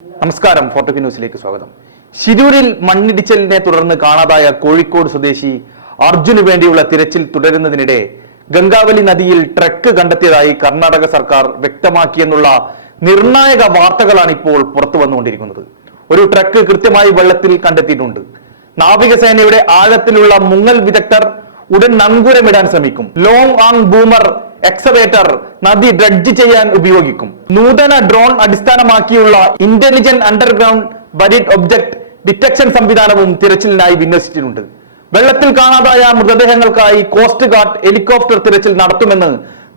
നമസ്കാരം, ഫോർട്ടുക്കി ന്യൂസിലേക്ക് സ്വാഗതം. ശിരൂരിൽ മണ്ണിടിച്ചിലിനെ തുടർന്ന് കാണാതായ കോഴിക്കോട് സ്വദേശി അർജുന് വേണ്ടിയുള്ള തിരച്ചിൽ തുടരുന്നതിനിടെ ഗംഗാവലി നദിയിൽ ട്രക്ക് കണ്ടെത്തിയതായി കർണാടക സർക്കാർ വ്യക്തമാക്കിയെന്നുള്ള നിർണായക വാർത്തകളാണ് ഇപ്പോൾ പുറത്തു വന്നുകൊണ്ടിരിക്കുന്നത്. ഒരു ട്രക്ക് കൃത്യമായി വെള്ളത്തിൽ കണ്ടെത്തിയിട്ടുണ്ട്. നാവികസേനയുടെ ആഴത്തിലുള്ള മുങ്ങൽ വിദഗ്ധർ ഉടൻ നങ്കൂരമിടാൻ ശ്രമിക്കും. ലോങ് ആങ് ബൂമർ എക്സവേറ്റർ നദി ഡ്രഡ്ജ് ചെയ്യാൻ ഉപയോഗിക്കും. നൂതന ഡ്രോൺ അടിസ്ഥാനമാക്കിയുള്ള ഇന്റലിജന്റ് അണ്ടർഗ്രൗണ്ട് ബരീഡ് ഒബ്ജക്ട് ഡിറ്റക്ഷൻ സംവിധാനവും തിരച്ചിലിനായി വിന്യസിച്ചിട്ടുണ്ട്. വെള്ളത്തിൽ കാണാതായ മൃതദേഹങ്ങൾക്കായി കോസ്റ്റ് ഗാർഡ് ഹെലികോപ്റ്റർ തിരച്ചിൽ നടത്തുമെന്ന്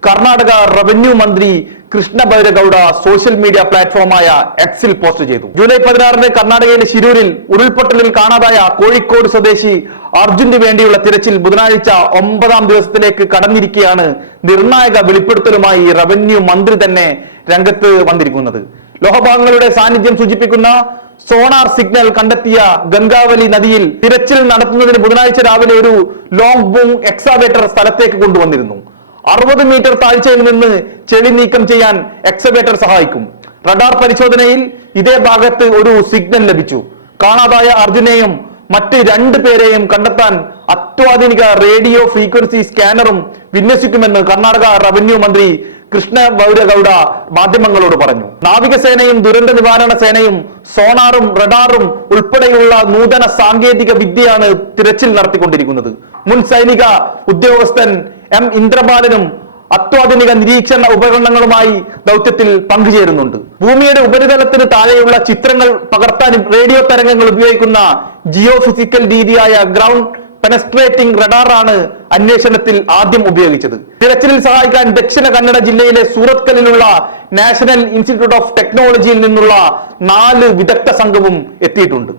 കർണാടക റവന്യൂ മന്ത്രി കൃഷ്ണ ബൈരഗൌഡ സോഷ്യൽ മീഡിയ പ്ലാറ്റ്ഫോമായ എക്സിൽ പോസ്റ്റ് ചെയ്തു. ജൂലൈ 16 കർണാടകയിലെ ശിരൂരിൽ ഉരുൾപൊട്ടലിൽ കാണാതായ കോഴിക്കോട് സ്വദേശി അർജുന് വേണ്ടിയുള്ള തിരച്ചിൽ ബുധനാഴ്ച 9ാം ദിവസത്തിലേക്ക് കടന്നിരിക്കെയാണ് നിർണായക വെളിപ്പെടുത്തലുമായി റവന്യൂ മന്ത്രി തന്നെ രംഗത്ത് വന്നിരിക്കുന്നത്. ലോഹഭാഗങ്ങളുടെ സാന്നിധ്യം സൂചിപ്പിക്കുന്ന സോണാർ സിഗ്നൽ കണ്ടെത്തിയ ഗംഗാവലി നദിയിൽ തിരച്ചിൽ നടത്തുന്നതിന് ബുധനാഴ്ച രാവിലെ ഒരു ലോങ് ബൂം എക്സാവേറ്റർ സ്ഥലത്തേക്ക് കൊണ്ടുവന്നിരുന്നു. 60 മീറ്റർ താഴ്ചയിൽ നിന്ന് ചെളി നീക്കം ചെയ്യാൻ എക്സവേറ്റർ സഹായിക്കും. റഡാർ പരിശോധനയിൽ ഇതേ ഭാഗത്ത് ഒരു സിഗ്നൽ ലഭിച്ചു. കാണാതായ അർജുനെയും മറ്റ് 2 പേരെയും കണ്ടെത്താൻ അത്യാധുനിക റേഡിയോ ഫ്രീക്വൻസി സ്കാനറും വിന്യസിക്കുമെന്ന് കർണാടക റവന്യൂ മന്ത്രി കൃഷ്ണ ബൈരഗൌഡ മാധ്യമങ്ങളോട് പറഞ്ഞു. നാവികസേനയും ദുരന്ത നിവാരണ സേനയും സോണാറും റഡാറും ഉൾപ്പെടെയുള്ള നൂതന സാങ്കേതിക വിദ്യയാണ് തിരച്ചിൽ നടത്തിക്കൊണ്ടിരിക്കുന്നത്. മുൻ സൈനിക ഉദ്യോഗസ്ഥൻ എം ഇന്ദ്രപാലനും അത്യാധുനിക നിരീക്ഷണ ഉപകരണങ്ങളുമായി ദൗത്യത്തിൽ പങ്കുചേരുന്നുണ്ട്. ഭൂമിയുടെ ഉപരിതലത്തിന് താഴെയുള്ള ചിത്രങ്ങൾ പകർത്താൻ റേഡിയോ തരംഗങ്ങൾ ഉപയോഗിക്കുന്ന ജിയോ ഫിസിക്കൽ രീതിയായ ഗ്രൗണ്ട് പെനസ്ട്രേറ്റിംഗ് റഡാറാണ് അന്വേഷണത്തിൽ ആദ്യം ഉപയോഗിച്ചത്. തിരച്ചിലിൽ സഹായിക്കാൻ ദക്ഷിണ കന്നഡ ജില്ലയിലെ സൂറത്കലിലുള്ള നാഷണൽ ഇൻസ്റ്റിറ്റ്യൂട്ട് ഓഫ് ടെക്നോളജിയിൽ നിന്നുള്ള 4 വിദഗ്ധ സംഘവും എത്തിയിട്ടുണ്ട്.